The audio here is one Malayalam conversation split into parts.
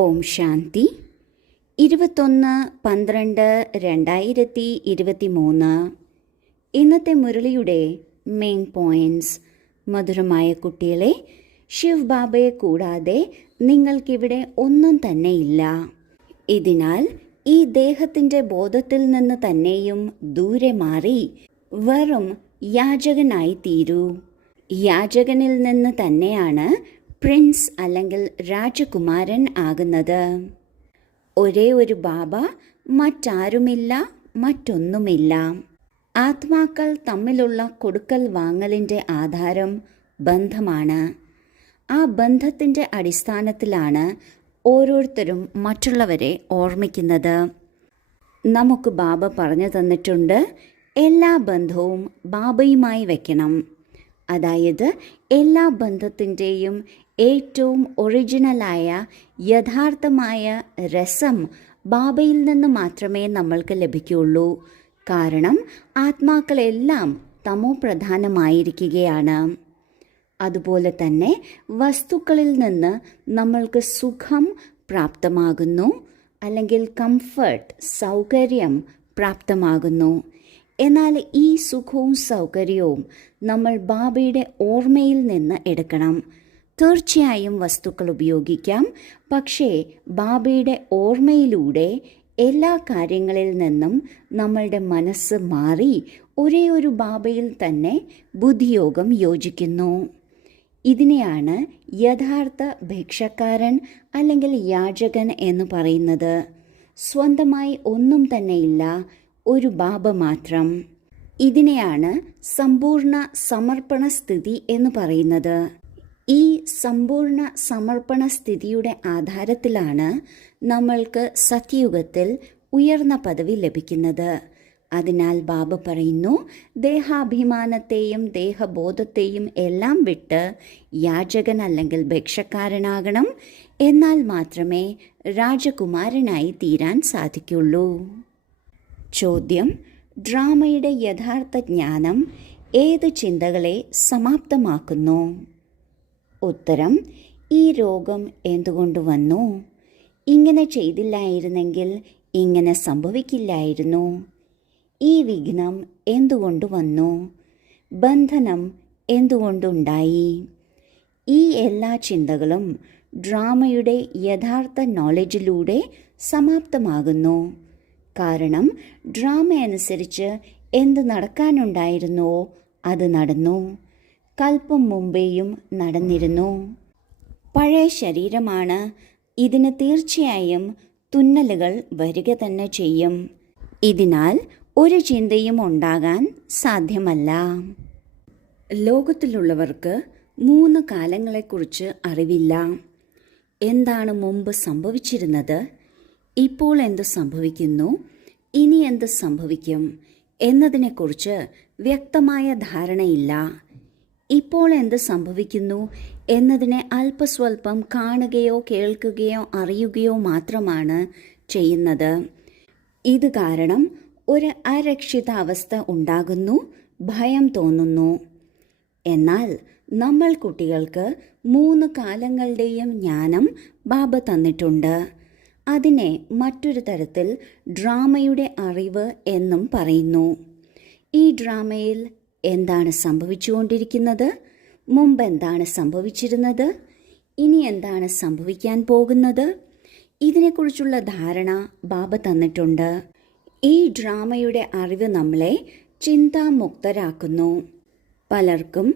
ഓം ശാന്തി. 21/12/2023. ഇന്നത്തെ മുരളിയുടെ മെയിൻ പോയിന്റ്സ്. മധുരമായ കുട്ടികളെ, ശിവ് ബാബയെ കൂടാതെ നിങ്ങൾക്കിവിടെ ഒന്നും തന്നെയില്ല. ഇതിനാൽ ഈ ദേഹത്തിൻ്റെ ബോധത്തിൽ നിന്ന് തന്നെയും ദൂരെ മാറി വെറും യാചകനായി തീരൂ. യാചകനിൽ നിന്ന് തന്നെയാണ് പ്രിൻസ് അല്ലെങ്കിൽ രാജകുമാരൻ ആകുന്നത്. ഒരേ ഒരു ബാബ, മറ്റാരുമില്ല, മറ്റൊന്നുമില്ല. ആത്മാക്കൾ തമ്മിലുള്ള കൊടുക്കൽ വാങ്ങലിൻ്റെ ആധാരം ബന്ധമാണ്. ആ ബന്ധത്തിൻ്റെ അടിസ്ഥാനത്തിലാണ് ഓരോരുത്തരും മറ്റുള്ളവരെ ഓർമ്മിക്കുന്നത്. നമുക്ക് ബാബ പറഞ്ഞു തന്നിട്ടുണ്ട്, എല്ലാ ബന്ധവും ബാബയുമായി വയ്ക്കണം. അതായത് എല്ലാ ബന്ധത്തിൻ്റെയും ഏറ്റവും ഒറിജിനലായ യഥാർത്ഥമായ രസം ബാബയിൽ നിന്ന് മാത്രമേ നമ്മൾക്ക് ലഭിക്കുകയുള്ളൂ. കാരണം ആത്മാക്കളെല്ലാം തമോ പ്രധാനമായിരിക്കുകയാണ്. അതുപോലെ തന്നെ വസ്തുക്കളിൽ നിന്ന് നമ്മൾക്ക് സുഖം പ്രാപ്തമാകുന്നു, അല്ലെങ്കിൽ കംഫർട്ട്, സൗകര്യം പ്രാപ്തമാകുന്നു. എന്നാൽ ഈ സുഖവും സൗകര്യവും നമ്മൾ ബാബയുടെ ഓർമ്മയിൽ നിന്ന് എടുക്കണം. തീർച്ചയായും വസ്തുക്കൾ ഉപയോഗിക്കാം, പക്ഷേ ബാബയുടെ ഓർമ്മയിലൂടെ എല്ലാ കാര്യങ്ങളിൽ നിന്നും നമ്മളുടെ മനസ്സ് മാറി ഒരേ ഒരു ബാബയിൽ തന്നെ ബുദ്ധിയോഗം യോജിക്കുന്നു. ഇതിനെയാണ് യഥാർത്ഥ ഭിക്ഷക്കാരൻ അല്ലെങ്കിൽ യാചകൻ എന്ന് പറയുന്നത്. സ്വന്തമായി ഒന്നും തന്നെയില്ല, ഒരു ബാബ മാത്രം. ഇതിനെയാണ് സമ്പൂർണ്ണ സമർപ്പണ സ്ഥിതി എന്ന് പറയുന്നത്. ഈ സമ്പൂർണ്ണ സമർപ്പണ സ്ഥിതിയുടെ ആധാരത്തിലാണ് നമ്മൾക്ക് സത്യയുഗത്തിൽ ഉയർന്ന പദവി ലഭിക്കുന്നത്. അതിനാൽ ബാബ പറയുന്നു, ദേഹാഭിമാനത്തെയും ദേഹബോധത്തെയും എല്ലാം വിട്ട് യാചകൻ അല്ലെങ്കിൽ ഭിക്ഷക്കാരനാകണം. എന്നാൽ മാത്രമേ രാജകുമാരനായി തീരാൻ സാധിക്കുള്ളൂ. ചോദ്യം: ഡ്രാമയുടെ യഥാർത്ഥ ജ്ഞാനം ഏത് ചിന്തകളെ സമാപ്തമാക്കുന്നു? ഉത്തരം: ഈ രോഗം എന്തുകൊണ്ട് വന്നു? ഇങ്ങനെ ചെയ്തില്ലായിരുന്നെങ്കിൽ ഇങ്ങനെ സംഭവിക്കില്ലായിരുന്നു. ഈ വിഘ്നം എന്തുകൊണ്ട് വന്നു? ബന്ധനം എന്തുകൊണ്ടുണ്ടായി? ഈ എല്ലാ ചിന്തകളും ഡ്രാമയുടെ യഥാർത്ഥ നോളജിലൂടെ സമാപ്തമാകുന്നു. കാരണം ഡ്രാമ അനുസരിച്ച് എന്ത് നടക്കാനുണ്ടായിരുന്നുവോ അത് നടന്നു. കൽപ്പം മുമ്പേയും നടന്നിരുന്നു. പഴയ ശരീരമാണ്. ഇതിന് തീർച്ചയായും തുന്നലുകൾ വരിക തന്നെ ചെയ്യും. ഇതിനാൽ ഒരു ചിന്തയും ഉണ്ടാകാൻ സാധ്യമല്ല. ലോകത്തിലുള്ളവർക്ക് 3 കാലങ്ങളെക്കുറിച്ച് അറിവില്ല. എന്താണ് മുമ്പ് സംഭവിച്ചിരുന്നത്, ഇപ്പോൾ എന്ത് സംഭവിക്കുന്നു, ഇനി എന്ത് സംഭവിക്കും എന്നതിനെക്കുറിച്ച് വ്യക്തമായ ധാരണയില്ല. ഇപ്പോൾ എന്ത് സംഭവിക്കുന്നു എന്നതിനെ അല്പസ്വല്പം കാണുകയോ കേൾക്കുകയോ അറിയുകയോ മാത്രമാണ് ചെയ്യുന്നത്. ഇത് കാരണം ഒരു അരക്ഷിതാവസ്ഥ ഉണ്ടാകുന്നു, ഭയം തോന്നുന്നു. എന്നാൽ നമ്മൾ കുട്ടികൾക്ക് 3 കാലങ്ങളുടെയും ജ്ഞാനം ബാബ തന്നിട്ടുണ്ട്. അതിനെ മറ്റൊരു തരത്തിൽ ഡ്രാമയുടെ അറിവ് എന്നും പറയുന്നു. ഈ ഡ്രാമയിൽ എന്താണ് സംഭവിച്ചുകൊണ്ടിരിക്കുന്നത്, മുമ്പ് എന്താണ് സംഭവിച്ചിരുന്നത്, ഇനി എന്താണ് സംഭവിക്കാൻ പോകുന്നത്, ഇതിനെക്കുറിച്ചുള്ള ധാരണ ബാബ തന്നിട്ടുണ്ട്. ഈ ഡ്രാമയുടെ അറിവ് നമ്മളെ ചിന്താമുക്തരാക്കുന്നു. പലർക്കും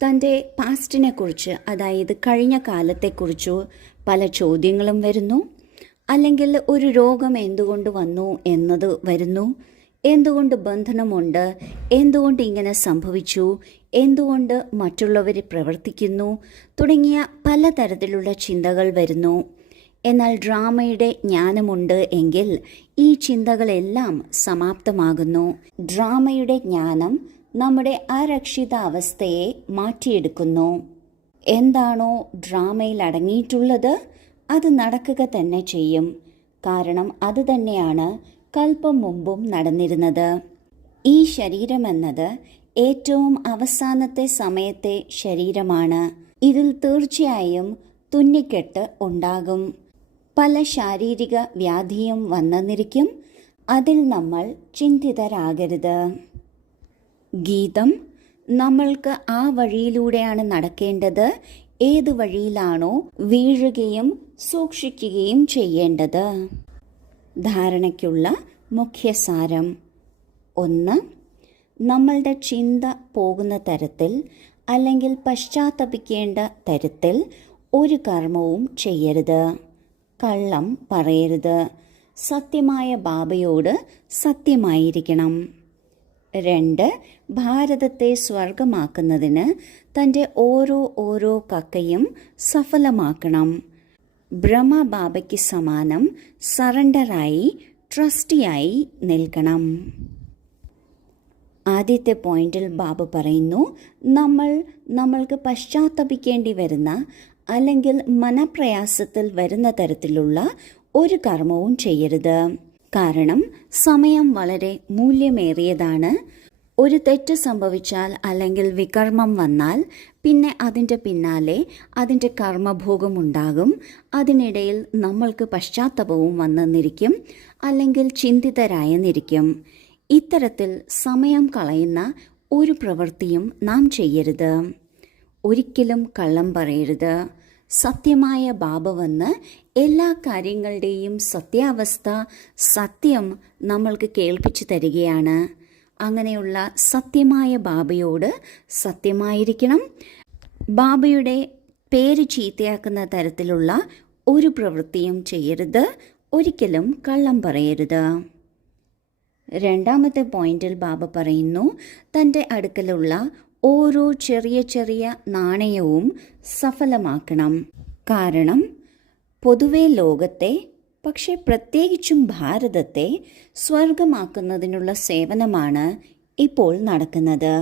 തൻ്റെ പാസ്റ്റിനെക്കുറിച്ച്, അതായത് കഴിഞ്ഞ കാലത്തെക്കുറിച്ച് പല ചോദ്യങ്ങളും വരുന്നു. അല്ലെങ്കിൽ ഒരു രോഗം എന്തുകൊണ്ട് വന്നു എന്നത് വരുന്നു. എന്തുകൊണ്ട് ബന്ധനമുണ്ട്, എന്തുകൊണ്ട് ഇങ്ങനെ സംഭവിച്ചു, എന്തുകൊണ്ട് മറ്റുള്ളവർ പ്രവർത്തിക്കുന്നു തുടങ്ങിയ പലതരത്തിലുള്ള ചിന്തകൾ വരുന്നു. എന്നാൽ ഡ്രാമയുടെ ജ്ഞാനമുണ്ട് എങ്കിൽ ഈ ചിന്തകളെല്ലാം സമാപ്തമാകുന്നു. ഡ്രാമയുടെ ജ്ഞാനം നമ്മുടെ അരക്ഷിതാവസ്ഥയെ മാറ്റിയെടുക്കുന്നു. എന്താണോ ഡ്രാമയിൽ അടങ്ങിയിട്ടുള്ളത് അത് നടക്കുക തന്നെ ചെയ്യും. കാരണം അത് തന്നെയാണ് കൽപ്പം മുമ്പും നടന്നിരുന്നത്. ഈ ശരീരമെന്നത് ഏറ്റവും അവസാനത്തെ സമയത്തെ ശരീരമാണ്. ഇതിൽ തീർച്ചയായും തുന്നിക്കെട്ട് ഉണ്ടാകും. പല ശാരീരിക വ്യാധിയും വന്നെന്നിരിക്കും. അതിൽ നമ്മൾ ചിന്തിതരാകരുത്. ഗീതം: നമ്മൾക്ക് ആ വഴിയിലൂടെയാണ് നടക്കേണ്ടത്. ഏതു വഴിയിലാണോ വീഴുകയും സൂക്ഷിക്കുകയും ചെയ്യേണ്ടത്. ധാരണയ്ക്കുള്ള മുഖ്യസാരം: 1. നമ്മളുടെ ചിന്ത പോകുന്ന തരത്തിൽ അല്ലെങ്കിൽ പശ്ചാത്തപിക്കേണ്ട തരത്തിൽ ഒരു കർമ്മവും ചെയ്യരുത്. കള്ളം പറയരുത്. സത്യമായ ബാബയോട് സത്യമായിരിക്കണം. 2. ഭാരതത്തെ സ്വർഗമാക്കുന്നതിന് തൻ്റെ ഓരോ കക്കയും സഫലമാക്കണം. ബ്രഹ്മബാബയ്ക്ക് സമാനം സറണ്ടറായി ട്രസ്റ്റിയായി നിൽക്കണം. ആദ്യത്തെ പോയിന്റിൽ ബാബ പറയുന്നു, നമ്മൾക്ക് പശ്ചാത്തപിക്കേണ്ടി വരുന്ന അല്ലെങ്കിൽ മനപ്രയാസത്തിൽ വരുന്ന തരത്തിലുള്ള ഒരു കർമ്മവും ചെയ്യരുത്. കാരണം സമയം വളരെ മൂല്യമേറിയതാണ്. ഒരു തെറ്റ് സംഭവിച്ചാൽ അല്ലെങ്കിൽ വികർമ്മം വന്നാൽ പിന്നെ അതിൻ്റെ പിന്നാലെ അതിൻ്റെ കർമ്മഭോഗം ഉണ്ടാകും. അതിനിടയിൽ നമ്മൾക്ക് പശ്ചാത്തപവും വന്നെന്നിരിക്കും, അല്ലെങ്കിൽ ചിന്തിതരായെന്നിരിക്കും. ഇത്തരത്തിൽ സമയം കളയുന്ന ഒരു പ്രവൃത്തിയും നാം ചെയ്യരുത്. ഒരിക്കലും കള്ളം പറയരുത്. സത്യമായ ബാബ വന്ന് എല്ലാ കാര്യങ്ങളുടെയും സത്യാവസ്ഥ, സത്യം നമ്മൾക്ക് കേൾപ്പിച്ചു തരികയാണ്. അങ്ങനെയുള്ള സത്യമായ ബാബയോട് സത്യമായിരിക്കണം. ബാബയുടെ പേര് ചീത്തയാക്കുന്ന തരത്തിലുള്ള ഒരു പ്രവൃത്തിയും ചെയ്യരുത്. ഒരിക്കലും കള്ളം പറയരുത്. രണ്ടാമത്തെ പോയിന്റിൽ ബാബ പറയുന്നു, തൻ്റെ അടുക്കലുള്ള ഓരോ ചെറിയ നാണയവും സഫലമാക്കണം. കാരണം പൊതുവെ ലോകത്തെ, പക്ഷെ പ്രത്യേകിച്ചും ഭാരതത്തെ സ്വർഗമാക്കുന്നതിനുള്ള സേവനമാണ് ഇപ്പോൾ നടക്കുന്നത്.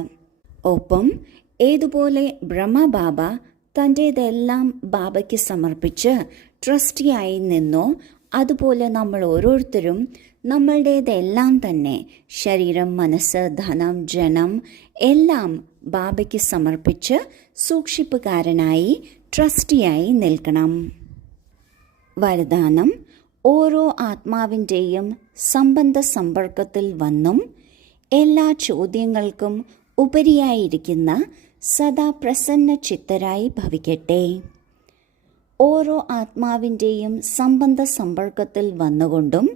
ഒപ്പം ഏതുപോലെ ബ്രഹ്മബാബ തൻ്റേതെല്ലാം ബാബയ്ക്ക് സമർപ്പിച്ച് ട്രസ്റ്റിയായി നിന്നോ, അതുപോലെ നമ്മൾ ഓരോരുത്തരും നമ്മളുടേതെല്ലാം തന്നെ ശരീരം, മനസ്സ്, ധനം, ജനം എല്ലാം ബാബയ്ക്ക് സമർപ്പിച്ച് സൂക്ഷിപ്പുകാരനായി ട്രസ്റ്റിയായി നിൽക്കണം. വരദാനം: ഓരോ ആത്മാവിൻ്റെയും സംബന്ധ സമ്പർക്കത്തിൽ വന്നും എല്ലാ ചോദ്യങ്ങൾക്കും ഉപരിയായിരിക്കുന്ന സദാ പ്രസന്ന ചിത്തരായി ഭവിക്കട്ടെ. ഓരോ ആത്മാവിൻ്റെയും സംബന്ധ സമ്പർക്കത്തിൽ വന്നുകൊണ്ടും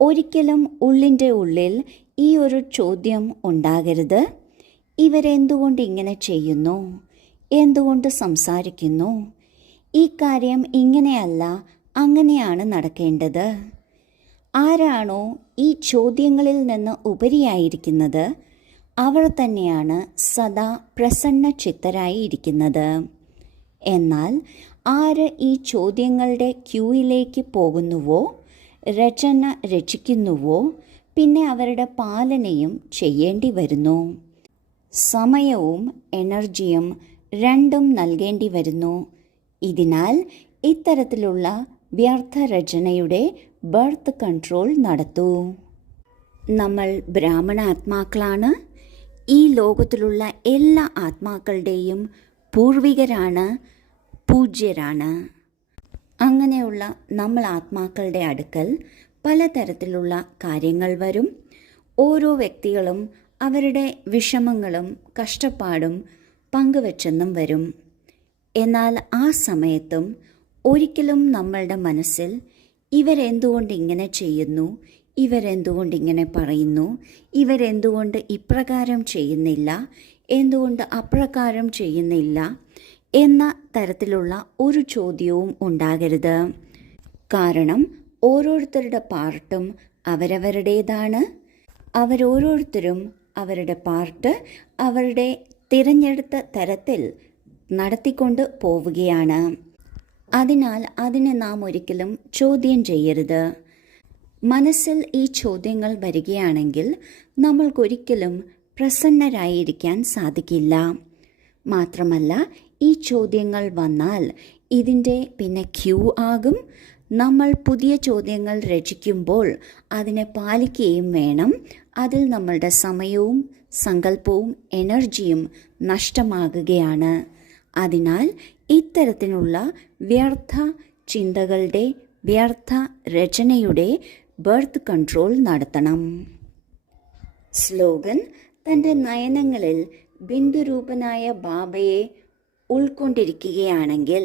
ഒരിക്കലും ഉള്ളിൻ്റെ ഉള്ളിൽ ഈ ഒരു ചോദ്യം ഉണ്ടാകരുത്: ഇവരെന്തുകൊണ്ട് ഇങ്ങനെ ചെയ്യുന്നു? എന്തുകൊണ്ട് സംസാരിക്കുന്നു? ഈ കാര്യം ഇങ്ങനെയല്ല, അങ്ങനെയാണ് നടക്കേണ്ടത്. ആരാണോ ഈ ചോദ്യങ്ങളിൽ നിന്ന് ഉപരിയായിരിക്കുന്നത് അവർ തന്നെയാണ് സദാ പ്രസന്ന ചിത്തരായി ഇരിക്കുന്നത്. എന്നാൽ ആര് ഈ ചോദ്യങ്ങളുടെ ക്യൂയിലേക്ക് പോകുന്നുവോ, രചന രചിക്കുന്നുവോ, പിന്നെ അവരുടെ പാലനയും ചെയ്യേണ്ടി വരുന്നു. സമയവും എനർജിയും രണ്ടും നൽകേണ്ടി വരുന്നു. ഇതിനാൽ ഇത്തരത്തിലുള്ള വ്യർത്ഥരചനയുടെ ബർത്ത് കൺട്രോൾ നടത്തൂ. നമ്മൾ ബ്രാഹ്മണ ആത്മാക്കളാണ്. ഈ ലോകത്തിലുള്ള എല്ലാ ആത്മാക്കളുടെയും പൂർവികരാണ്, പൂജ്യരാണ്. അങ്ങനെയുള്ള നമ്മൾ ആത്മാക്കളുടെ അടുക്കൽ പലതരത്തിലുള്ള കാര്യങ്ങൾ വരും. ഓരോ വ്യക്തികളും അവരുടെ വിഷമങ്ങളും കഷ്ടപ്പാടും പങ്കുവച്ചെന്നും വരും. എന്നാൽ ആ സമയത്തും ഒരിക്കലും നമ്മളുടെ മനസ്സിൽ ഇവരെന്തുകൊണ്ട് ഇങ്ങനെ ചെയ്യുന്നു, ഇവരെന്തുകൊണ്ട് ഇങ്ങനെ പറയുന്നു, ഇവരെന്തുകൊണ്ട് ഇപ്രകാരം ചെയ്യുന്നില്ല, എന്തുകൊണ്ട് അപ്രകാരം ചെയ്യുന്നില്ല എന്ന തരത്തിലുള്ള ഒരു ചോദ്യവും ഉണ്ടാകരുത്. കാരണം ഓരോരുത്തരുടെ പാർട്ടും അവരവരുടേതാണ്. അവരോരോരുത്തരും അവരുടെ പാർട്ട് അവരുടെ തിരഞ്ഞെടുത്ത തരത്തിൽ നടത്തിക്കൊണ്ട് പോവുകയാണ്. അതിനാൽ അതിനെ നാം ഒരിക്കലും ചോദ്യം ചെയ്യരുത്. മനസ്സിൽ ഈ ചോദ്യങ്ങൾ വരികയാണെങ്കിൽ നമ്മൾക്കൊരിക്കലും പ്രസന്നരായിരിക്കാൻ സാധിക്കില്ല. മാത്രമല്ല, ഈ ചോദ്യങ്ങൾ വന്നാൽ ഇതിൻ്റെ പിന്നെ ക്യൂ ആകും. നമ്മൾ പുതിയ ചോദ്യങ്ങൾ രചിക്കുമ്പോൾ അതിനെ പാലിക്കുകയും വേണം. അതിൽ നമ്മളുടെ സമയവും സങ്കല്പവും എനർജിയും നഷ്ടമാകുകയാണ്. അതിനാൽ ഇത്തരത്തിലുള്ള വ്യർത്ഥ ചിന്തകളുടെ വ്യർത്ഥ രചനയുടെ ബർത്ത് കൺട്രോൾ നടത്തണം. സ്ലോഗൻ: തൻ്റെ നയനങ്ങളിൽ ബിന്ദുരൂപനായ ബാബയെ ഉൾക്കൊണ്ടിരിക്കുകയാണെങ്കിൽ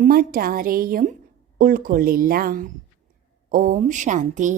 മറ്റാരെയും ഉൾക്കൊള്ളില്ല. ഓം ശാന്തി.